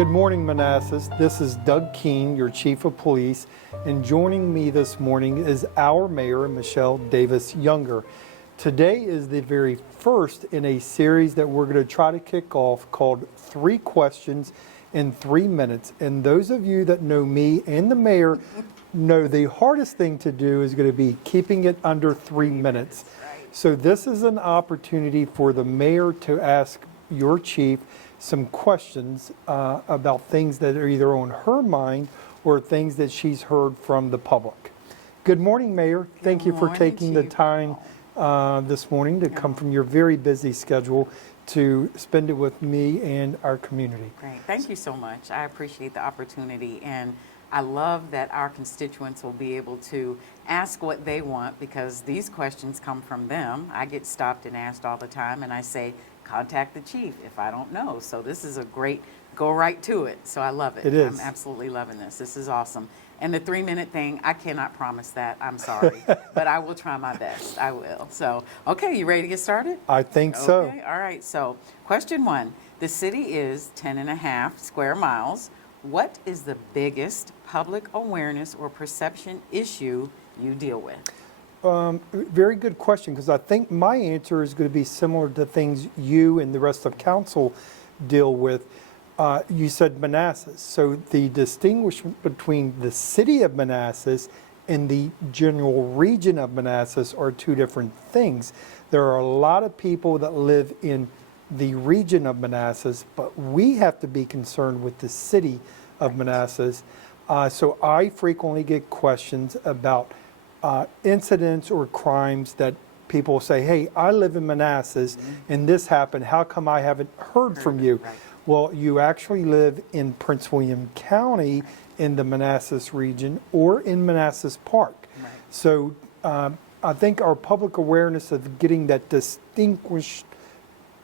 Good morning, Manassas. This is Doug Keene, your Chief of Police, and joining me this morning is our Mayor, Michelle DavisYounger. Today is the very first in a series that we're going to try to kick off called 3 Questions in 3 Minutes. And those of you that know me and the Mayor know the hardest thing to do is going to be keeping it under 3 minutes. So this is an opportunity for the Mayor to ask your Chief some questions about things that are either on her mind or things that she's heard from the public. Good morning, Mayor. Thank you for taking the time this morning to come from your very busy schedule to spend it with me and our community. Great. Thank you so much. I appreciate the opportunity, and I love that our constituents will be able to ask what they want because these questions come from them. I get stopped and asked all the time, and I say, contact the chief if I don't know. So this is a great go right to it. So I love it. It is. I'm absolutely loving this. This is awesome. And the 3-minute thing, I cannot promise that. I'm sorry. But I will try my best. I will. So, okay, you ready to get started? I think so. Okay, all right. So, question 1. The city is 10.5 square miles. What is the biggest public awareness or perception issue you deal with? Very good question, because I think my answer is going to be similar to things you and the rest of council deal with. You said Manassas. So the distinguishment between the city of Manassas and the general region of Manassas are 2 different things. There are a lot of people that live in the region of Manassas, but we have to be concerned with the city of Manassas. So I frequently get questions about incidents or crimes that people say, hey, I live in Manassas and this happened. How come I haven't heard from you? Right. Well, you actually live in Prince William County in the Manassas region or in Manassas Park. Right. So I think our public awareness of getting that distinguished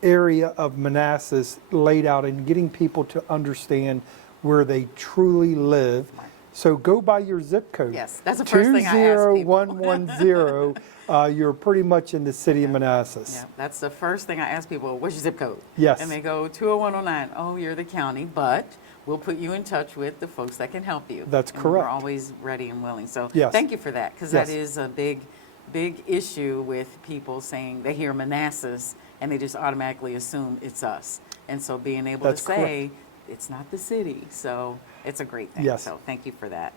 area of Manassas laid out and getting people to understand where they truly live. Right. So go by your zip code. Yes, that's the first thing I ask people. 20110, you're pretty much in the city of Manassas. Yeah, that's the first thing I ask people. What's your zip code? Yes. And they go 20109. Oh, you're the county, but we'll put you in touch with the folks that can help you. That's and correct. We're always ready and willing. So Yes. thank you for that, because Yes. that is a big issue with people saying they hear Manassas and they just automatically assume it's us. And so being able That's to say it's not the city, so it's a great thing. Yes. So thank you for that.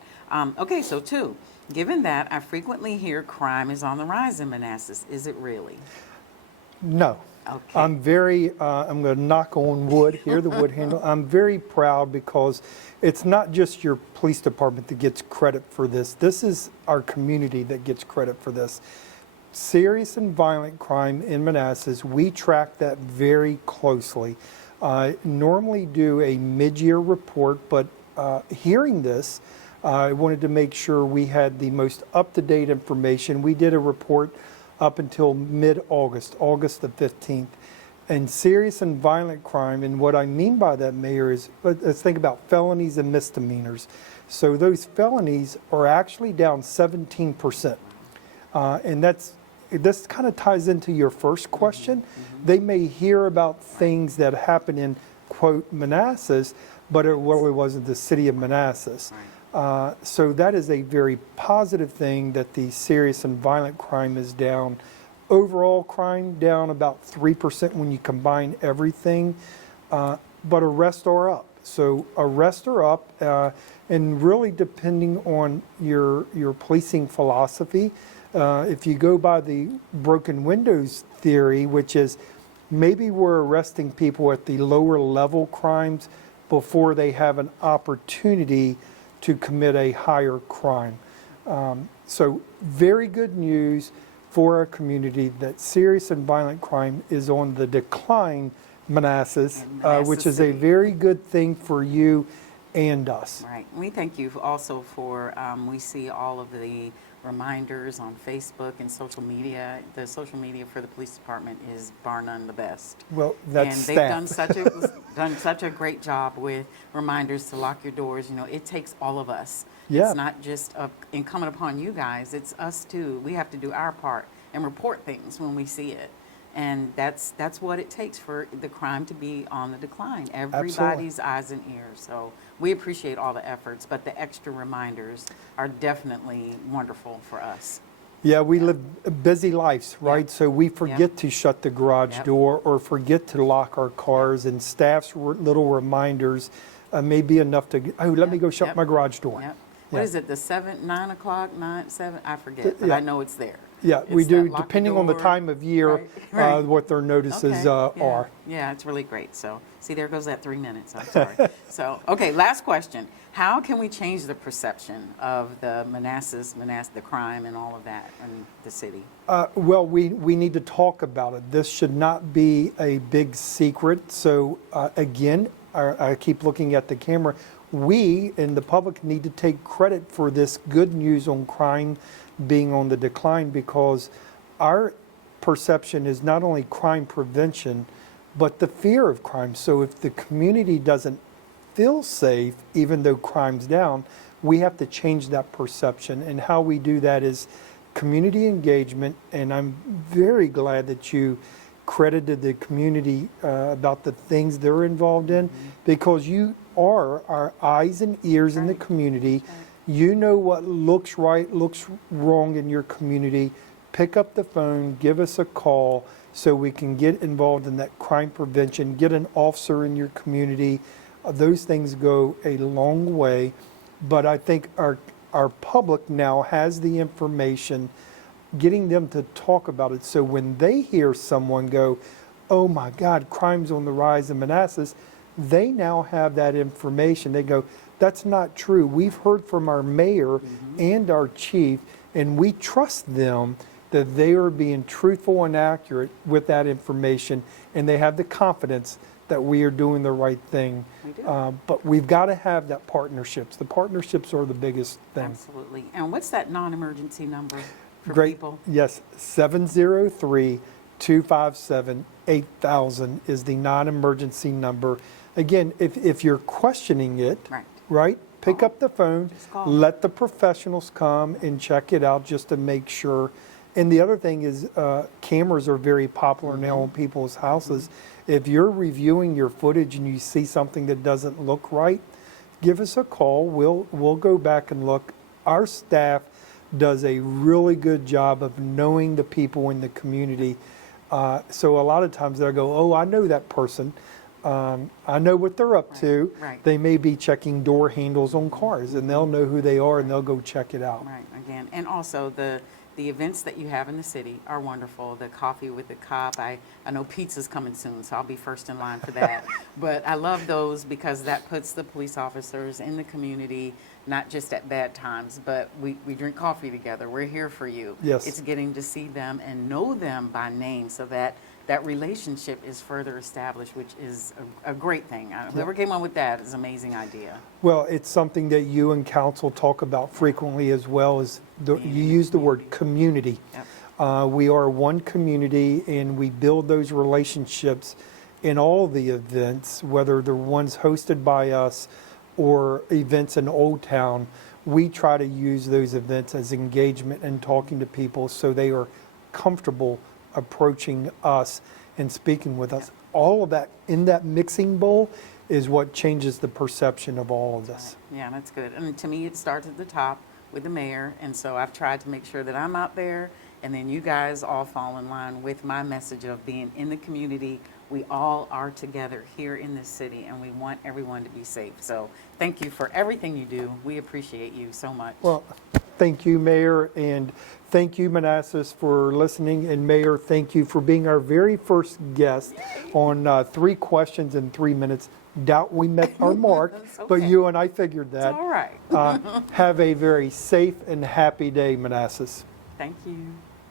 Okay, so 2, given that I frequently hear crime is on the rise in Manassas, is it really? No. Okay. I'm going to knock on wood here, the wood handle. I'm very proud because it's not just your police department that gets credit for this. This is our community that gets credit for this. Serious and violent crime in Manassas, we track that very closely. Normally do a mid-year report, but hearing this, I wanted to make sure we had the most up-to-date information. We did a report up until mid-August, August the 15th. And serious and violent crime, and what I mean by that, Mayor, is let's think about felonies and misdemeanors. So those felonies are actually down 17%. And this kind of ties into your first question. They may hear about things that happen in, quote, Manassas, but it really wasn't the city of Manassas. So that is a very positive thing that the serious and violent crime is down. Overall crime down about 3% when you combine everything, but arrests are up. So arrests are up, and really depending on your policing philosophy. If you go by the broken windows theory, which is maybe we're arresting people at the lower level crimes before they have an opportunity to commit a higher crime. So very good news for our community that serious and violent crime is on the decline, Manassas, which is a very good thing for you and us. Right. We thank you also for, we see all of the reminders on Facebook and social media. The social media for the police department is bar none the best. Well, that's and staff. They've done such a great job with reminders to lock your doors. You know, it takes all of us. Yeah. It's not just incumbent upon you guys. It's us too. We have to do our part and report things when we see it. And that's what it takes for the crime to be on the decline. Everybody's eyes and ears. So we appreciate all the efforts, but the extra reminders are definitely wonderful for us. Yeah, we live busy lives, right? Yep. So we forget to shut the garage Yep. door or forget to lock our cars, and staff's little reminders may be enough to, oh, let me go shut Yep. my garage door. Yep. What Yeah. is it, the 9 o'clock, 7? I forget, but Yeah. I know it's there. Yeah, It's we that do, lock the depending on the door. time of year, Right, right. what their notices Okay, yeah. are. Yeah, it's really great. So, see, there goes that 3 minutes. I'm sorry. So, okay, last question. How can we change the perception of the Manassas, the crime and all of that in the city? Well, we need to talk about it. This should not be a big secret. So again, I keep looking at the camera. We in the public need to take credit for this good news on crime being on the decline, because our perception is not only crime prevention, but the fear of crime. So if the community doesn't feel safe, even though crime's down, we have to change that perception. And how we do that is community engagement. And I'm very glad that you credited the community about the things they're involved in, because you are our eyes and ears in the community. You know what looks right, looks wrong in your community. Pick up the phone, give us a call so we can get involved in that crime prevention, get an officer in your community. Those things go a long way. But I think our public now has the information, getting them to talk about it. So when they hear someone go, oh my God, crime's on the rise in Manassas, they now have that information. They go, that's not true. We've heard from our mayor and our chief, and we trust them that they are being truthful and accurate with that information, and they have the confidence that we are doing the right thing. We do. But we've got to have that partnerships. The partnerships are the biggest thing. Absolutely. And what's that non-emergency number for Great. people? Yes, 703-257-8000 is the non-emergency number. Again, if you're questioning it, Right. pick up the phone, Just call. let the professionals come and check it out just to make sure. And the other thing is, cameras are very popular now in people's houses. If you're reviewing your footage and you see something that doesn't look right, give us a call. We'll go back and look. Our staff does a really good job of knowing the people in the community. So a lot of times they'll go, oh, I know that person. I know what they're up to. Right. They may be checking door handles on cars, and they'll know who they are, and they'll go check it out. Right, again. And also the events that you have in the city are wonderful. The coffee with the cop. I know pizza's coming soon, so I'll be first in line for that. But I love those because that puts the police officers in the community, not just at bad times, but we drink coffee together. We're here for you. Yes. It's getting to see them and know them by name so that that relationship is further established, which is a great thing. Whoever came up with that is an amazing idea. Well, it's something that you and council talk about frequently, as well as you use the word community. Yep. We are one community, and we build those relationships in all the events, whether they're ones hosted by us or events in Old Town. We try to use those events as engagement and talking to people so they are comfortable approaching us and speaking with us. All of that in that mixing bowl is what changes the perception of all of this. Yeah, that's good. And to me, it starts at the top with the mayor. And so I've tried to make sure that I'm out there, and then you guys all fall in line with my message of being in the community. We all are together here in this city, and we want everyone to be safe. So thank you for everything you do. We appreciate you so much. Well, thank you, Mayor, and thank you, Manassas, for listening. And Mayor, thank you for being our very first guest on 3 questions in 3 minutes. Doubt we met our mark, That's okay. but you and I figured that. It's all right. Have a very safe and happy day, Manassas. Thank you.